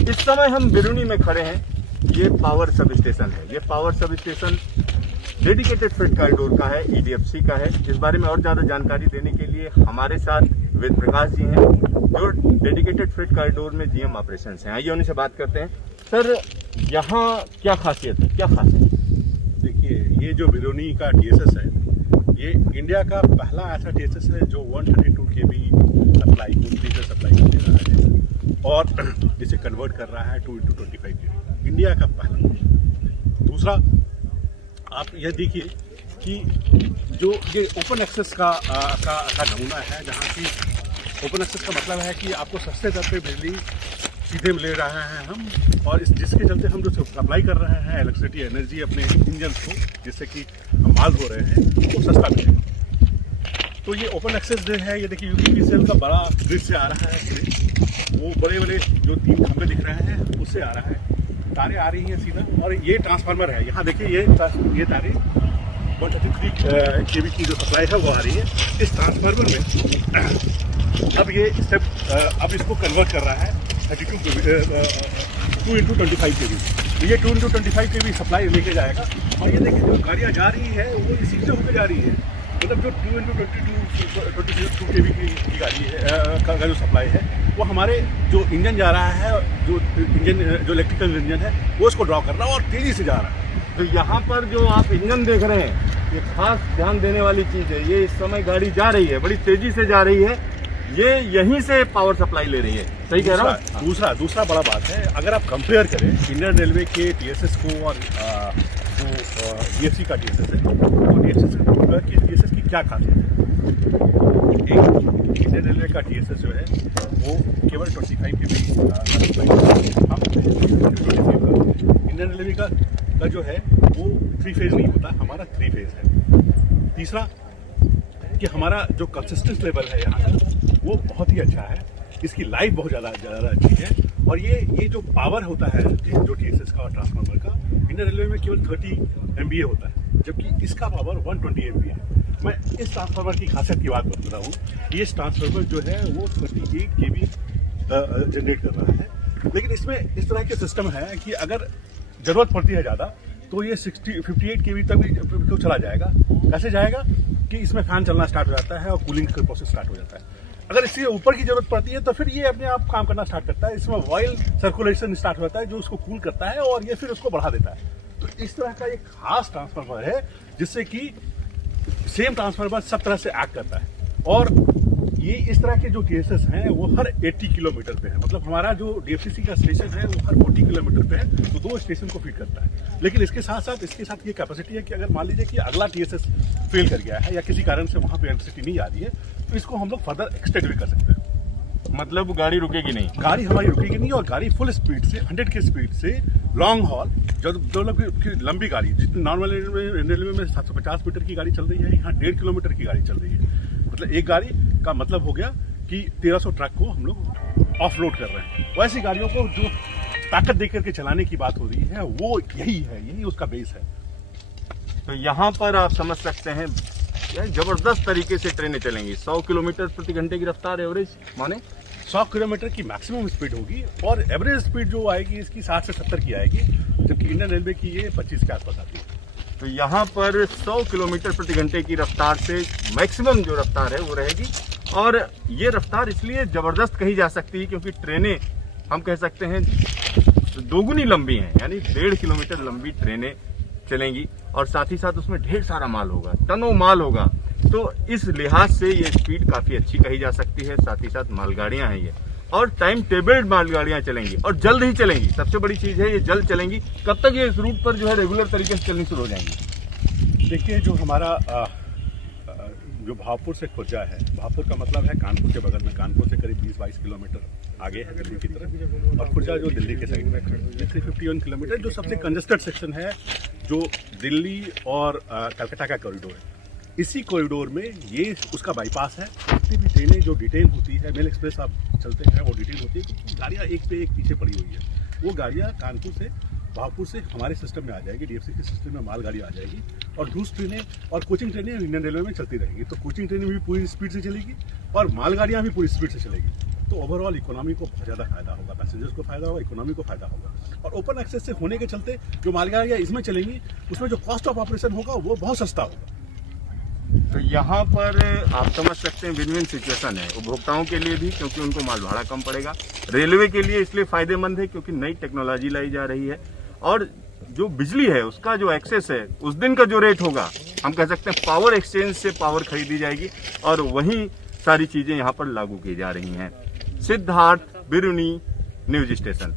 इस समय हम बिरुनी में खड़े हैं। ये पावर सब स्टेशन है। ये power sub station dedicated freight corridor का है, ईडीएफसी का है। इस बारे में और ज़्यादा जानकारी देने के लिए हमारे साथ वेद प्रकाश जी हैं, जो डेडिकेटेड फ्रेट कॉरिडोर में जीएम ऑपरेशंस हैं। आइए उन्हीं से बात करते हैं। सर, यहाँ क्या खासियत है, क्या खास है? देखिए, ये जो बिरुनी का टीएसएस है, ये इंडिया का पहला ऐसा टीएसएस है जो 132 केवी सप्लाई को 3 से सप्लाई कर दे रहा है और इसे कन्वर्ट कर रहा है 2x25 केवी। इंडिया का पहला। दूसरा, आप यह देखिए कि जो ये ओपन एक्सेस का नमूना है, जहाँ की ओपन एक्सेस का मतलब है कि आपको सस्ते दर पे बिजली सीधे ले रहे हैं हम, और जिसके चलते हम जो सप्लाई कर रहे हैं इलेक्ट्रिसिटी एनर्जी अपने इंजन को, जिससे कि हम माल धो रहे हैं, वो सस्ता मिलेगा। तो ये ओपन एक्सेस जो है, ये देखिए यूपीपीसीएल का बड़ा ग्रिड से आ रहा है। वो बड़े बड़े जो 3 खंभे दिख रहे हैं उससे आ रहा है, तारें आ रही हैं सीधा। और ये ट्रांसफार्मर है, यहाँ देखिए ये तारें 133 केवी की जो सप्लाई है वो आ रही है। इस ट्रांसफार्मर में अब ये स्टेप अब इसको कन्वर्ट कर रहा है 2x25 केवी। तो ये 2x25 केवी सप्लाई लेके जाएगा। और ये देखिए जो गाड़ियाँ जा रही है वो इसी से होकर जा रही है। मतलब जो 2x22 केवी की गाड़ी है का जो सप्लाई है, वो हमारे जो इंजन जा रहा है, जो इलेक्ट्रिकल इंजन है, वो इसको ड्रॉ कर रहा है और तेज़ी से जा रहा है। तो यहाँ पर जो आप इंजन देख रहे हैं, ये खास ध्यान देने वाली चीज़ है। ये इस समय गाड़ी जा रही है, बड़ी तेज़ी से जा रही है। ये यहीं से पावर सप्लाई ले रही है। सही कह रहा हूँ? दूसरा बड़ा बात है, अगर आप कंपेयर करें इंडियन रेलवे के टीएसएस को और जो डीएफसी का टीएसएस है, तो टीएसएस की क्या खासियत है? इंडियन रेलवे का टीएसएस जो है वो केवल 25 केवी इंडियन रेलवे का जो है वो 3 फेज नहीं होता, हमारा 3 फेज है। तीसरा कि हमारा जो कंसिस्टेंस लेवल है यहाँ का, वो बहुत ही अच्छा है। इसकी लाइफ बहुत ज़्यादा अच्छी है। और ये जो पावर होता है जो टीएसएस का और ट्रांसफार्मर का, इंडियन रेलवे में केवल 30 MVA होता है, जबकि इसका पावर 120 MVA है। मैं इस ट्रांसफार्मर की खासियत की बात बता रहा हूँ। ये ट्रांसफार्मर जो है वो 38 केवी जनरेट कर रहा है। लेकिन इसमें इस तरह के सिस्टम है कि अगर ज़रूरत पड़ती है ज़्यादा, तो ये 58 केवी तक भी तो चला जाएगा। कैसे जाएगा कि इसमें फैन चलना स्टार्ट हो जाता है और कूलिंग का प्रोसेस स्टार्ट हो जाता है। अगर इससे ऊपर की जरूरत पड़ती है तो फिर ये अपने आप काम करना स्टार्ट करता है। इसमें ऑयल सर्कुलेशन स्टार्ट होता है जो उसको कूल करता है और ये फिर उसको बढ़ा देता है। तो इस तरह का एक खास ट्रांसफार्मर है जिससे कि सेम ट्रांसफार्मर सब तरह से एक्ट करता है। और ये इस तरह के जो टीएसएस हैं वो हर 80 किलोमीटर पे है। मतलब हमारा जो डीएफसीसी का स्टेशन है वो हर 40 किलोमीटर पे है, तो 2 स्टेशन को फीड करता है। लेकिन इसके साथ ये कैपेसिटी है कि अगर मान लीजिए कि अगला टीएसएस फेल कर गया है या किसी कारण से वहाँ पे इलेक्ट्रिसिटी नहीं आ रही है, तो इसको हम लोग फर्दर एक्सटेंड भी कर सकते हैं। मतलब गाड़ी रुकेगी नहीं? गाड़ी हमारी रुकेगी नहीं, और गाड़ी फुल स्पीड से 100 की स्पीड से लॉन्ग हॉल, जो लंबी गाड़ी, जितनी नॉर्मल रेलवे में 750 मीटर की गाड़ी चल रही है, यहाँ 1.5 किलोमीटर की गाड़ी चल रही है। मतलब एक गाड़ी का मतलब हो गया कि 1300 ट्रक को हम लोग ऑफ रोड कर रहे हैं। वैसी गाड़ियों को जो ताकत देकर के चलाने की बात हो रही है, वो यही उसका बेस है। तो यहाँ पर आप समझ सकते हैं जबरदस्त तरीके से ट्रेनें चलेंगी। 100 किलोमीटर प्रति घंटे की रफ्तार एवरेज माने 100 किलोमीटर की मैक्सिमम स्पीड होगी, और एवरेज स्पीड जो आएगी इसकी 60 से 70 की आएगी, जबकि इंडियन रेलवे की ये 25 के आसपास आती है। तो यहाँ पर 100 किलोमीटर प्रति घंटे की रफ्तार से मैक्सिमम जो रफ्तार है वो रहेगी। और ये रफ्तार इसलिए ज़बरदस्त कही जा सकती है क्योंकि ट्रेनें हम कह सकते हैं दोगुनी लंबी हैं, यानी 1.5 किलोमीटर लंबी ट्रेनें चलेंगी और साथ ही साथ उसमें ढेर सारा माल होगा, टनों माल होगा। तो इस लिहाज से ये स्पीड काफ़ी अच्छी कही जा सकती है। साथ ही साथ मालगाड़ियाँ हैं ये, और टाइम टेबल्ड मालगाड़ियाँ चलेंगी और जल्द ही चलेंगी। सबसे बड़ी चीज़ है ये जल्द चलेंगी। कब तक ये इस रूट पर जो है रेगुलर तरीके से चलनी शुरू हो जाएंगी? देखिए, जो हमारा जो भावपुर से खुर्जा है, भावपुर का मतलब है कानपुर के बगल में, कानपुर से करीब 20-22 किलोमीटर आगे है दिल्ली की तरफ, और खुर्जा जो दिल्ली के साइड में है 351 किलोमीटर, जो सबसे कंजेस्टेड सेक्शन है, जो दिल्ली और कलकत्ता का कॉरिडोर है। इसी कॉरिडोर में ये उसका बाईपास है। जितनी भी ट्रेनें जो डिटेन होती है, मेल एक्सप्रेस आप चलते हैं, वो डिटेन होती है क्योंकि गाड़ियाँ एक पे एक पीछे पड़ी हुई है। वो गाड़ियाँ कानपुर से, भावपुर से हमारे सिस्टम में आ जाएगी, डीएफसी के सिस्टम में मालगाड़ी आ जाएगी, और दूसरी ट्रेनें और कोचिंग ट्रेनें इंडियन रेलवे में चलती रहेंगी। तो कोचिंग ट्रेनें भी पूरी स्पीड से चलेगी और मालगाड़ियाँ भी पूरी स्पीड से चलेगी। तो ओवरऑल इकोनॉमी को बहुत ज़्यादा फायदा होगा, पैसेंजर्स को फायदा होगा, इकोनॉमी को फायदा होगा। और ओपन एक्सेस से होने के चलते जो मालगाड़ियाँ इसमें चलेंगी उसमें जो कॉस्ट ऑफ ऑपरेशन होगा वो बहुत सस्ता होगा। तो यहाँ पर आप समझ सकते हैं विन विन सिचुएशन है उपभोक्ताओं के लिए भी, क्योंकि उनको माल भाड़ा कम पड़ेगा, रेलवे के लिए इसलिए फायदेमंद है क्योंकि नई टेक्नोलॉजी लाई जा रही है, और जो बिजली है उसका जो एक्सेस है उस दिन का जो रेट होगा, हम कह सकते हैं पावर एक्सचेंज से पावर खरीदी जाएगी, और वही सारी चीजें यहाँ पर लागू की जा रही हैं। सिद्धार्थ बिरुनी, न्यूज स्टेशन।